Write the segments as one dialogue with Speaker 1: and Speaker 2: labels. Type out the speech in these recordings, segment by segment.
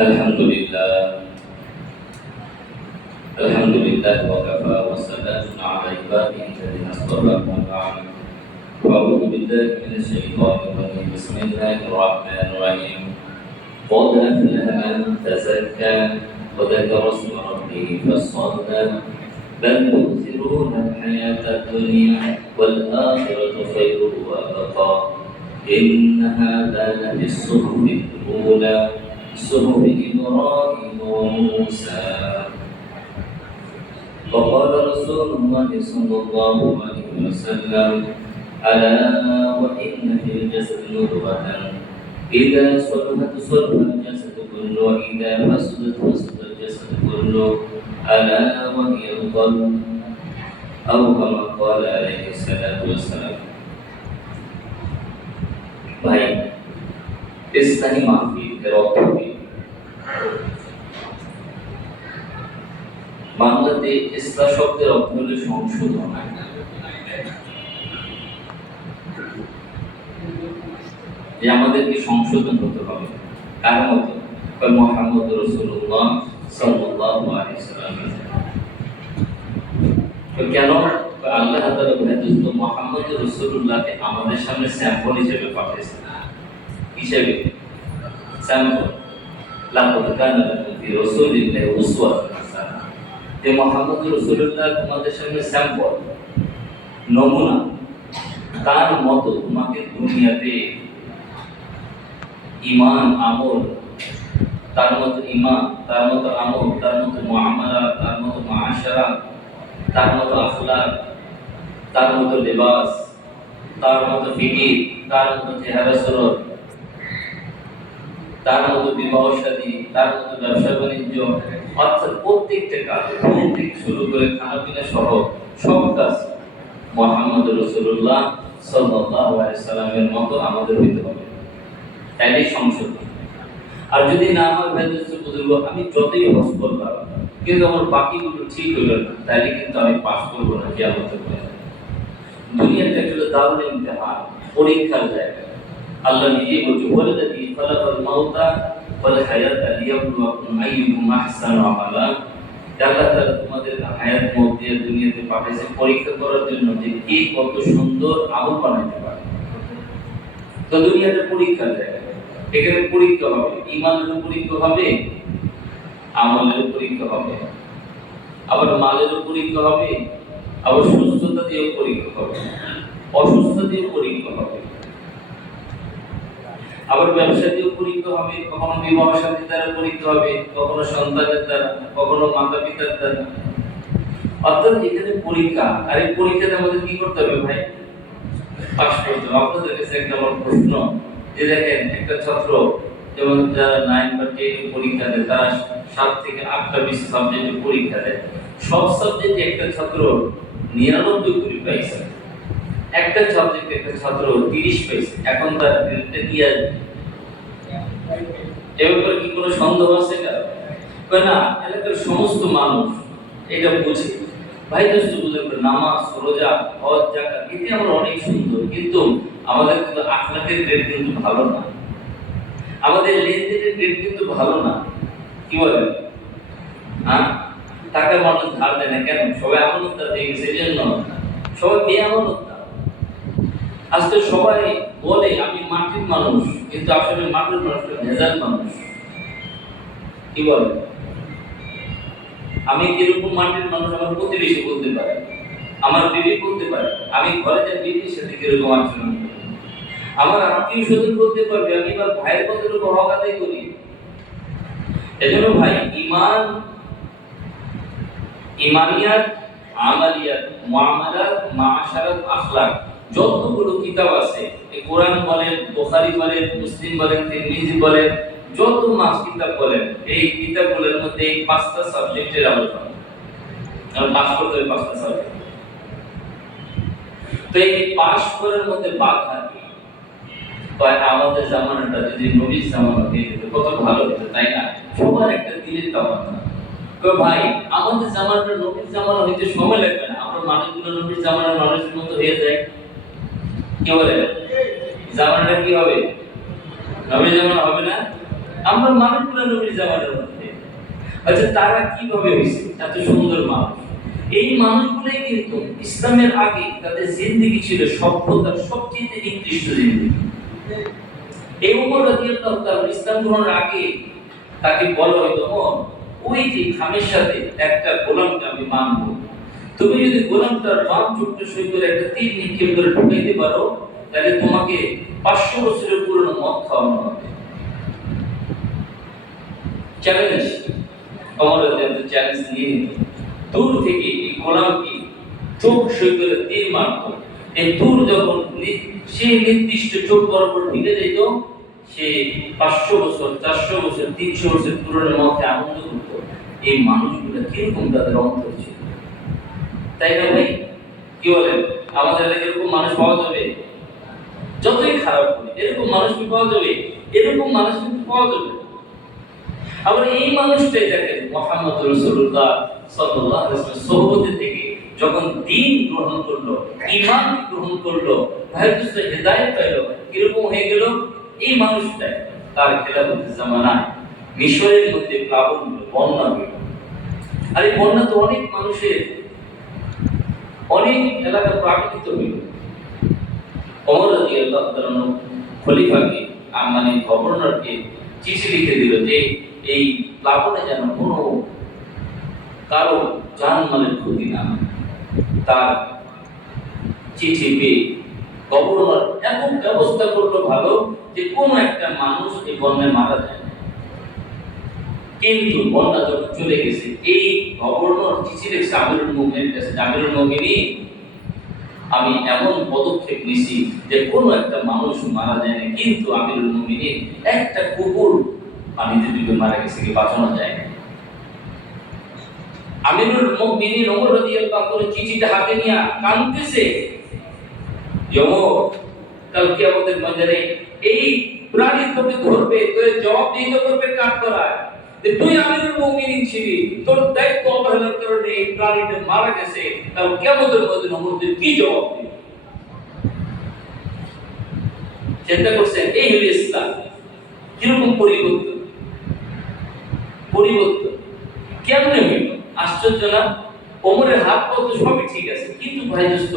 Speaker 1: الحمد لله الحمد لله وكفى وسلام على عباده الذين اصطفى أما بعد. فأعوذ بالله من الشيطان الرجيم. بسم الله الرحمن الرحيم. قد أفلح من تزكى وذكر اسم ربه فصلى بل تؤثرون الحياة الدنيا والآخرة خير وأبقى. إن هذا لفي الصحف الأولى. صحف إبراهيم وموسى وقال رسول الله صلى الله عليه وسلم ألا وإن في الجسد مضغة إذا صلحت صلح الجسد كله وإذا فسدت فسد الجسد كله ألا وهي القلب أو كما قال عليه الصلاة والسلام ভাই ইসলামী মাহফিল এর অর্থ কি বাংলাতে ইসলাম শব্দের অর্থ হলো সংশোধন যে আমাদেরকে সংশোধন হতে হবে। কার মতো মোহাম্মদ রসুল্লাহ সাল্লাল্লাহু আলাইহি সাল্লাম তো কেন আল্লাহ তাআলা বলেছেন মোহাম্মদ রসুল্লাহকে আমাদের সামনে স্যাম্পল হিসেবে পাঠিয়েছেন হিসেবে স্যাম্পল লাকুদ কানা ফি রাসূলিল্লাহি উসওয়াতুন যে মোহাম্মদ রসুল্লাহ তোমাদের সামনে স্যাম্পল নমুনা, তার মতো তোমাকে দুনিয়াতে ইমান আমল, তার মতো ইমান তার মতো আমল, তার মতো মুআমালা, তার মতো মুআশারা, তার মতো আখলাক, তার মতো লেবাস, তার মতো ফিকির, তার মতো চেহারা সুরত তার মতো বিবাহ শাদী তার মতো ব্যবসা বাণিজ্য, অর্থাৎ প্রত্যেকটা কাজ ঘুম থেকে শুরু করে খানা পিনা সহ সব কাজ মোহাম্মদ রসুল্লাহ সাল্লামের মতো আমাদের হইতে হবে। তাইলেই সংশোধন আর যদি না হয় ভেতরে বুঝব আমি যতই হজ করলাম কিন্তু আমার বাকিগুলো ঠিক হইল না, তাইলে কিন্তু আমি পাস করব না কিয়ামতের করে দুনিয়াটা একটা দারুণ ইমতিহান, পরীক্ষার জায়গা। আল্লাহ নিজেই বলছে, ওয়াল্লাযী খালাকাল মাউতা ওয়াল হায়াতা লিয়াবলুয়াকুম আইয়ুকুম আহসানু আমালা। আল্লাহ তাআলা তোমাদের হায়াত মত দিয়ে দুনিয়াতে পাঠিয়েছে, পরীক্ষা করার জন্য যে কে কত সুন্দর আমল বানাইতে পারে। তো দুনিয়াতে পরীক্ষার জায়গা এখানে পরীক্ষা হবে। ইমানের পরীক্ষা হবে, আমলের পরীক্ষা হবে। আবার মালের পরীক্ষা হবে, আবার সুস্থতা দিয়েও পরীক্ষা হবে। অসুস্থ দিয়ে পরীক্ষা হবে। আবার ব্যবসা দিয়েও পরীক্ষা হবে, কখনো বিবাহ শাদীর দ্বারা পরীক্ষা হবে, কখনো সন্তানের দ্বারা, কখনো মাতা পিতার দ্বারা। অর্থাৎ এখানে পরীক্ষা, আর এই পরীক্ষাতে আমাদের কি করতে হবে ভাই? পাস করতে হবে। আপনাদের কাছে একটা আমার প্রশ্ন, যে দেখেন, একটা ছাত্র যেমন যারা নাইন বা টেন পরীক্ষা দেয়, তারা সাত থেকে আটটা বিশ সাবজেক্টে পরীক্ষা দেয়। সব সাবজেক্টে একটা ছাত্র নিরানব্বই কুড়ি পাইছে। একটা সাবজেক্টে একটা ছাত্র তিরিশ পাইছে এখন তার রেজাল্টটা কি আসবে এ ব্যাপারে কি কোনো সন্দেহ আছে কারও? না, এলাকার সমস্ত মানুষ এটা বুঝে। ভাই দোস্ত, বুঝে নামাজ, রোজা, হজ জাকাত এতে আমরা অনেক সুন্দর, কিন্তু আমাদের কিন্তু আখলাকের গ্রেড কিন্তু ভালো না। আমাদের লেনদেনের গ্রেড কিন্তু ভালো না। কি বলে হ্যাঁ? টাকা মানুষ ধার দেয় না কেন? সবাই আমানতদার হয়ে গেছে এই জন্য সবাই বেআমানতদার আজকে সবাই বলে, আমি মাটির মানুষ, কিন্তু আসলে মাটির মানুষ ভেজাল মানুষ। কি বলে? আমি কীরকম মাটির মানুষ আমার প্রতিবেশী বলতে পারে? আমার বিবি বলতে পারে? আমি ঘরে যে বিবির সাথে কীরকম আচরণ করি? আমার আত্মীয় স্বজন বলতে পারবে, আমি এবার ভাইয়ের কতটুকু হক আদায় করি। এজন্য ভাই ইমান ইমানিয়াত আমালিয়াত, মুআমালাত, মাআশারাত, আখলাক। যতগুলো কিতাব আছে, এই কোরআন বলেন, বুখারী বলেন, মুসলিম বলেন, তিরমিজি বলেন, যত মাস কিতাব বলেন, এই কিতাবগুলোর মধ্যে এই পাঁচটা সাবজেক্টের আলোচনা। করতে হবে পাঁচটা সাবজেক্ট তো এই করার মধ্যে আমাদের জামানাটা যদি নবীর জামানা হয়ে যেত, কত ভালো হতো, তাই না? সবার একটা দিনের তামান্না। তো ভাই, আমাদের জামানাটা নবীর জামানা হইতে সময় লাগবে না। আমরা মানুষগুলো নবীর জামানার মানুষের মতো হয়ে যায় কি বলে? জামানাটা কি হবে? নবীর জামানা হবে না? আমরা মানুষগুলো নবীর জামানের মধ্যে। আচ্ছা তারা কীভাবে হয়েছে? এত সুন্দর মানুষ। এই মানুষগুলোই কিন্তু ইসলামের আগে তাদের জিন্দিগি ছিল সভ্যতার সবচেয়ে নিকৃষ্ট জিন্দিগি। এই উমর রাদিয়াল্লাহু তাআলা ইসলাম গ্রহণের আগে তাকে বলা হয়তো "ওমর, ওই যে খামের সাথে একটা গোলামকে আমি মানবো। তুমি যদি গোলামটার বাম চোখটা সই করে একটা তীর নিক্ষেপ করে ঢুকাইতে পারো, তাহলে তোমাকে পাঁচশো বছরের পুরনো মদ খাওয়ানো হবে। চ্যালেঞ্জ চ্যালেঞ্জ নিয়ে নিত দূর থেকে এই গোলামকে চোখ সই করে তীর মারত। এই দূর যখন সেই নির্দিষ্ট চোখ বরাবর ঢুকে যেত সে পাঁচশো বছর, চারশো বছর, তিনশো বছর পুরনো মধ্যে আনন্দ করতো। এই মানুষগুলো কীরকম তাদের অন্তর ছিল? তাই না ভাই কি বলেন? আমাদের এরকম মানুষ পাওয়া যাবে? যতই খারাপ করি এরকম মানুষ কি পাওয়া যাবে? এরকম মানুষ কিন্তু পাওয়া যাবে। আবার এই মানুষটাই দেখেন মোহাম্মদ রসুল্লাহ সাল্লাল্লাহু আলাইহি থেকে যখন দ্বীন গ্রহণ করল, ঈমান গ্রহণ করল ভাইদুস্ত হেদায়েত পাইলো, কীরকম হয়ে গেল? এই মানুষটাই তার খেলাফতের জামানায় মিশরের মধ্যে প্লাবন হলো, বন্যা হলো। আর এই বন্যা তো অনেক মানুষের অনেক এলাকা অমর রাদিয়াল্লাহু তাআলা খলিফাকে মানে গভর্নরকে চিঠি লিখে দিল যে, এই প্লাবনে যেন কোনো কারও জানমালের ক্ষতি না। তার চিঠি পেয়ে গভর্নর এমন ব্যবস্থা করল ভালো যে, কোনো একটা মানুষ এই বন্যায় মারা যায়। কিন্তু বন্যা যখন চলে গেছে। এই গভর্নর চিঠি লিখছে আমিরুল মুমিনের কাছে আমিরুল মুমিনিন আমি এমন পদক্ষেপ নিছি যে কোনো একটা মানুষ মারা যায় না। কিন্তু আমিরুল মুমিনিন একটা কুকুর পানিতে ডুবে মারা গেছে, কি বাঁচানো যায় না? আমিরুল মুমিনিন ওমর রাদিয়াল্লাহু চিঠিটা হাতে নিয়ে কাঁদতেছে। এই প্রাণী তোকে ধরবে, তোর জবাব দিতে করবে কাট করায়। যে তুই আমিরুল মুমিনিন ছিলি, তোর দায়িত্ব অবহেলার কারণে এই প্রাণীটা মারা গেছে, তাও কেমতের মধ্যে তুই কি জবাব চিন্তা করছেন, এই হলো ইসলাম। কীরকম পরিবর্তন? পরিবর্তন। কেমনে হইল? আশ্চর্য না? ওমরের হাত পা সবই ঠিক আছে, কিন্তু ভাই দোস্ত,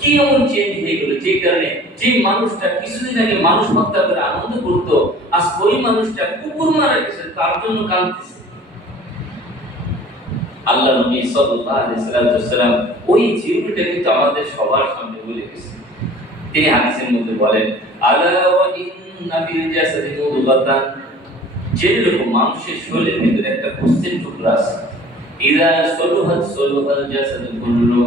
Speaker 1: কি এমন চেঞ্জ হয়ে গেল যে কারণে যে মানুষটা কিছুদিন আগে মানুষ হত্যা করে আনন্দ করতো আজ ওই মানুষটা কুকুর মারা গেছে, তার জন্য কাঁদতেছে। আল্লাহ নবী সাল্লাল্লাহু আলাইহি সাল্লাম ওই জীবনটা কিন্তু আমাদের সবার সামনে বলে গেছে। তিনি হাদিসের মধ্যে বলেন, আলা ওয়া ইন্না ফিল জাসাদি মুদগাতান। যেরকম মানুষের শরীরের ভিতরে একটা কোশ্চেন টুকরা আছে। ইদা সলুহাত সলুহাল জাসাদ কুল্লু।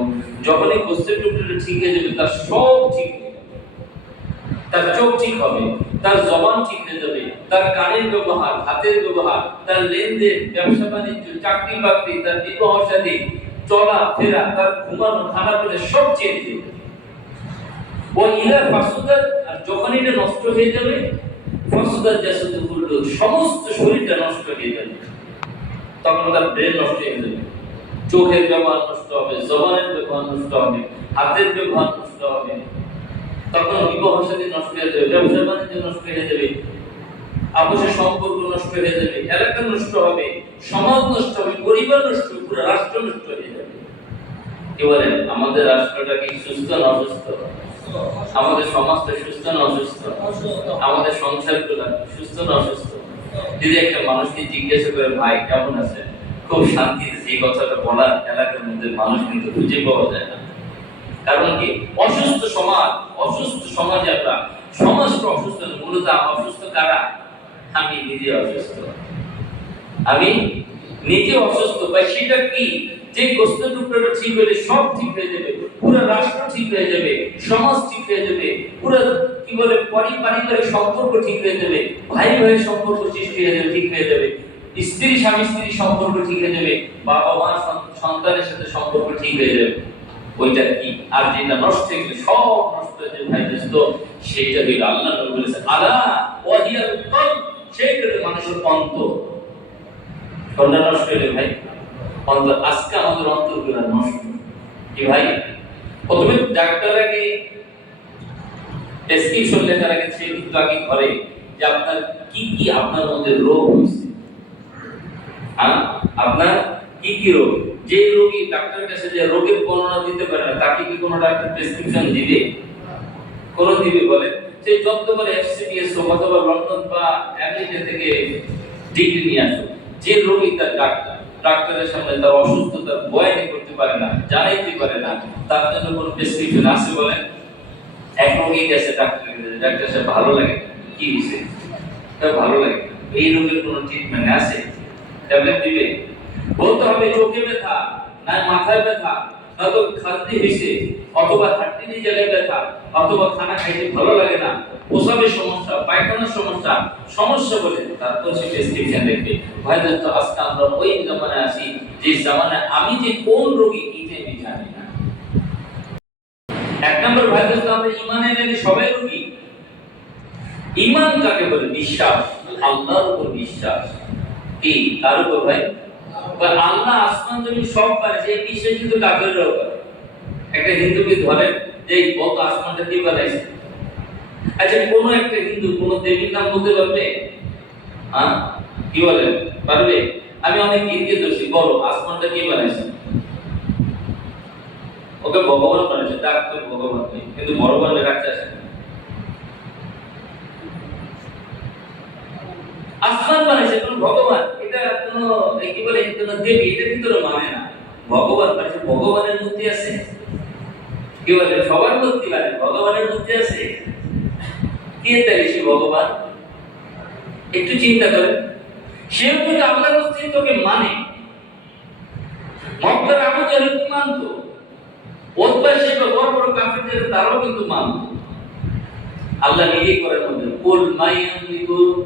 Speaker 1: যখনই কোশ্চেন টুকরাটা ঠিক হয়ে যাবে, তার সব ঠিক হয়ে। তার চোখ ঠিক হবে। তার জবান ঠিক হয়ে যাবে, তার কানের ব্যবহার, হাতের ব্যবহার, তার লেনদেন, ব্যবসা বাণিজ্য, চাকরি বাকরি, তার বিবাহ শাদী চলা ফেরা, তার ঘুমানো, খানা পেলে সব যাবে ও ইলা ফাসুদাত, আর যখন এটা নষ্ট হয়ে যাবে, ফাসুদাত জাসাদু কুল্লু সমস্ত শরীরটা নষ্ট হয়ে যাবে। তখন তার ব্রেন নষ্ট হয়ে যাবে। চোখের ব্যবহার নষ্ট হবে, জবানের ব্যবহার নষ্ট হবে, হাতের ব্যবহার নষ্ট হবে। তখন বিবাহ নষ্ট হয়ে যাবে ব্যবসা বাণিজ্য নষ্ট হয়ে যাবে, আপোষের সম্পর্ক নষ্ট হয়ে যাবে, এলাকা নষ্ট হবে, সমাজ নষ্ট হবে, পরিবার নষ্ট হবে, পুরো রাষ্ট্র নষ্ট হয়ে যাবে। কি বলেন? আমাদের রাষ্ট্রটা কি সুস্থ না অসুস্থ? আমাদের সমাজটা সুস্থ না অসুস্থ? আমাদের সংসারগুলো সুস্থ না অসুস্থ? যদি একটা মানুষকে জিজ্ঞাসা করে, ভাই, কেমন আছেন? খুব শান্তিতে সেই কথাটা বলার এলাকার মধ্যে মানুষ কিন্তু খুঁজে পাওয়া যায় না। কারণ কি? অসুস্থ সমাজ অসুস্থ সমাজে আমরা সমাজটা অসুস্থ মূলত অসুস্থ কারা? আমি নিজে অসুস্থ। আমি নিজে অসুস্থ। বা সেটা কি? যে গোস্ত টুকরোটা ঠিক হলে সব ঠিক হয়ে যাবে, পুরো রাষ্ট্র ঠিক হয়ে যাবে, সমাজ ঠিক হয়ে যাবে, পুরো কি বলে পারিবারিক সম্পর্ক ঠিক হয়ে যাবে, ভাই ভাইয়ের সম্পর্ক সৃষ্টি হয়ে যাবে, ঠিক হয়ে যাবে। স্ত্রী, স্বামী, স্ত্রী সম্পর্ক ঠিক হয়ে যাবে, বাবা মা সন্তানের সাথে সম্পর্ক ঠিক হয়ে যাবে। ওইটা কি? আর যেটা নষ্ট হয়ে গেলে সব ঘরে যে আপনার কি কি আপনার মধ্যে রোগ হয়েছে। হ্যাঁ? আপনার কি কি রোগ? যে রোগী ডাক্তারের কাছে যে রোগের বর্ণনা দিতে পারে না, তাকে কি কোনো ডাক্তার প্রেসক্রিপশন দিবে? কোন দিবে বলে সে যত করে এফসিপিএস অথবা লন্ডন বা আমেরিকা থেকে ডিগ্রি নিয়ে আসুক যে রোগী তার ডাক্তার, ডাক্তারের সামনে তার অসুস্থতার বয়ানি করতে পারে না, জানাইতে পারে না, তার জন্য কোনো প্রেসক্রিপশন আছে বলেন এক রোগী গেছে ডাক্তারের কাছে, ডাক্তার সাহেব, ভালো লাগে কি হয়েছে তার ভালো লাগে এই রোগের কোনো ট্রিটমেন্ট আছে? ট্যাবলেট দিবে? বলতে হবে, চোখে ব্যথা, না মাথায় ব্যথা নয়তো খাদ্যে হয়েছে, অথবা হাড্ডির জায়গায় ব্যথা, অথবা খানা খাইতে ভালো লাগে না, প্রসাবের সমস্যা, পায়খানার সমস্যা সমস্যা বলে তারপর সে প্রেসক্রিপশন দেখবে। ভাই তো আজকে আমরা ওই জামানায় আছি, যে জামানায় আমি যে কোন রোগী এটা আমি জানি না। এক নম্বর ভাই দোস্ত আমরা ইমানের আগে সবাই রোগী। ইমান কাকে বলে? বিশ্বাস আল্লাহর উপর বিশ্বাস কি? কার উপর ভাই? বা আল্লাহ আসমান জমিন সব পারে সেই বিশ্বাস কিন্তু কাফেররাও করে একটা হিন্দুকে ধরেন যে এই কত আসমানটা কে বানাইছে? আচ্ছা কোন একটা হিন্দু, কোন দেবীর নাম বলতে পারবে? হ্যাঁ? কি বলেন পারবে? আমি অনেক দিনকে দোষী বলো, আসমানটা কে বানাইছে? ওকে ভগবান বানাইছে, ডাক্তার ভগবান নেই, কিন্তু বড় বড় ডাক্তার আছে। আসমান বানাইছে, কোন ভগবান? কোন কি বলে কোন দেবী, এটা কিন্তু ওরা মানে না। ভগবান বানাইছে ভগবানের মূর্তি আছে। কি বলে, সবার মূর্তি মানে ভগবানের মূর্তি আছে। কে সে ভগবান? একটু চিন্তা করেন। সে যদি আল্লাহর অস্তিত্বকে মানে। মক্কার আবু জাহেল মানতো। ওতবা সে বড় বড় কাফিরদের তারাও কিন্তু মানতো। আল্লাহ নিজেই করেন মধ্যে কুল মাইয়ামলিকু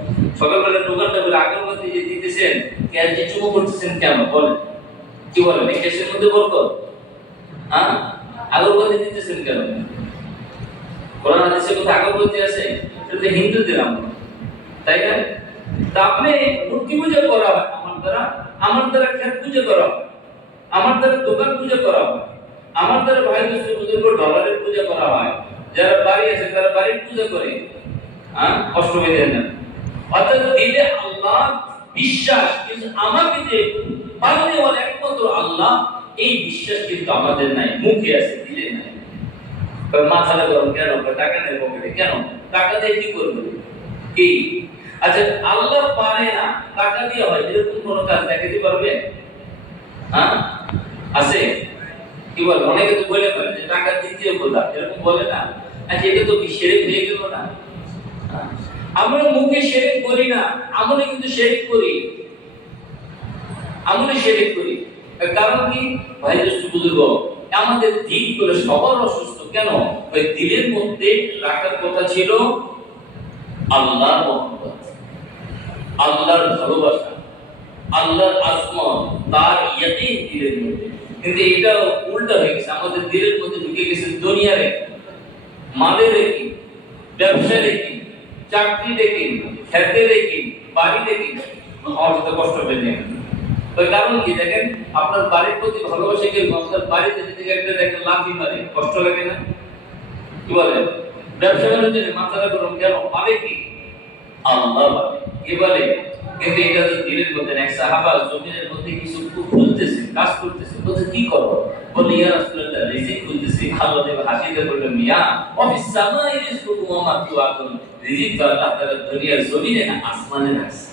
Speaker 1: সকালবেলা দোকানটা করে আগরবাতি যে দিতেছেন যে চুমো করতেছেন কেন? বলেন। কি বলেন? এই কেসের মধ্যে বলতো হ্যাঁ? আগরবাতি দিতেছেন কেন? কোরআন হাদিসে কোথায় আগরবাতি আছে সেটা হিন্দুদের আমল। তাই না? তা আপনি মূর্তি পূজা করা হয় আমার দ্বারা আমার দ্বারা খেত পূজা করা হয়, আমার দ্বারা দোকান পূজা করা হয়, আমার দ্বারা ভাই দোস্ত বুজুর্গ ডলারের পূজা করা হয়, যারা বাড়ি আছে তারা বাড়ির পূজা করে। হ্যাঁ? হয়ে যায় না। অর্থাৎ দিলে আল্লাহ বিশ্বাস, কিন্তু আমাকে যে পালনে বলে একমাত্র আল্লাহ, এই বিশ্বাস কিন্তু আমাদের নাই, মুখে আছে, দিলে নাই। মাথাটা গরম কেন? টাকা নেই পকেটে, কেন? টাকা দিয়ে কি করবে? কি? আচ্ছা আল্লাহ পারে না টাকা দিয়ে হয়, এরকম কোন কাজ দেখাতে পারবে? হ্যাঁ? আছে? কি বল? অনেকে তো বলে পারে যে টাকা দিতে বললাম, এরকম বলে না। আচ্ছা এটা তো সেরেক হয়ে গেল না? হ্যাঁ? আমরা মুখে শেরেক করি না আমলে কিন্তু শেরেক করি। আমলে শেরেক করি। কারণ কি? ভাই দোস্ত, বুজুর্গ, আমাদের দিক করে সবার অসুস্থ। কেন? ওই দিলের মধ্যে রাখার কথা ছিল আল্লাহর মহব্বত, আল্লাহর ভালোবাসা, আল্লাহর আসমত তার ইয়াকিন দিলের মধ্যে। কিন্তু এটা উল্টা হয়ে গেছে। আমাদের দিলের মধ্যে ঢুকে গেছে দুনিয়া রেখে মালের রেখে ব্যবসা রেখে চাকরি রেখে খেতে রেখে বাড়ি রেখে আমার সাথে কষ্ট পেয়ে নেই। তো কারণ কি দেখেন, আপনার বাড়ির প্রতি ভালোবাসে গেলে আপনার বাড়িতে যদি একটা দেখেন লাফি মারে, কষ্ট লাগে না? কি বলে? ব্যবসা বাণিজ্য মাথাটা গরম কেন? পাবে কি? আল্লাহ পাবে। কি বলে? কিন্তু এটা তো দিনের মধ্যে এক সাহাবা জমিনের মধ্যে কিছু খুলতেছে, কাজ করতেছে, বলছে, কি করব? বলে ইয়া রাসূলুল্লাহ, রিজিক খুলতেছি আল্লাহ দেব, হাসিতে বলল, মিয়া, অফিস সামাই রিজকুকুম ওয়া মা তুআদুন রিজিক তো আল্লাহ তাআলা দুনিয়ার জমিনে না আসমানে রাখছে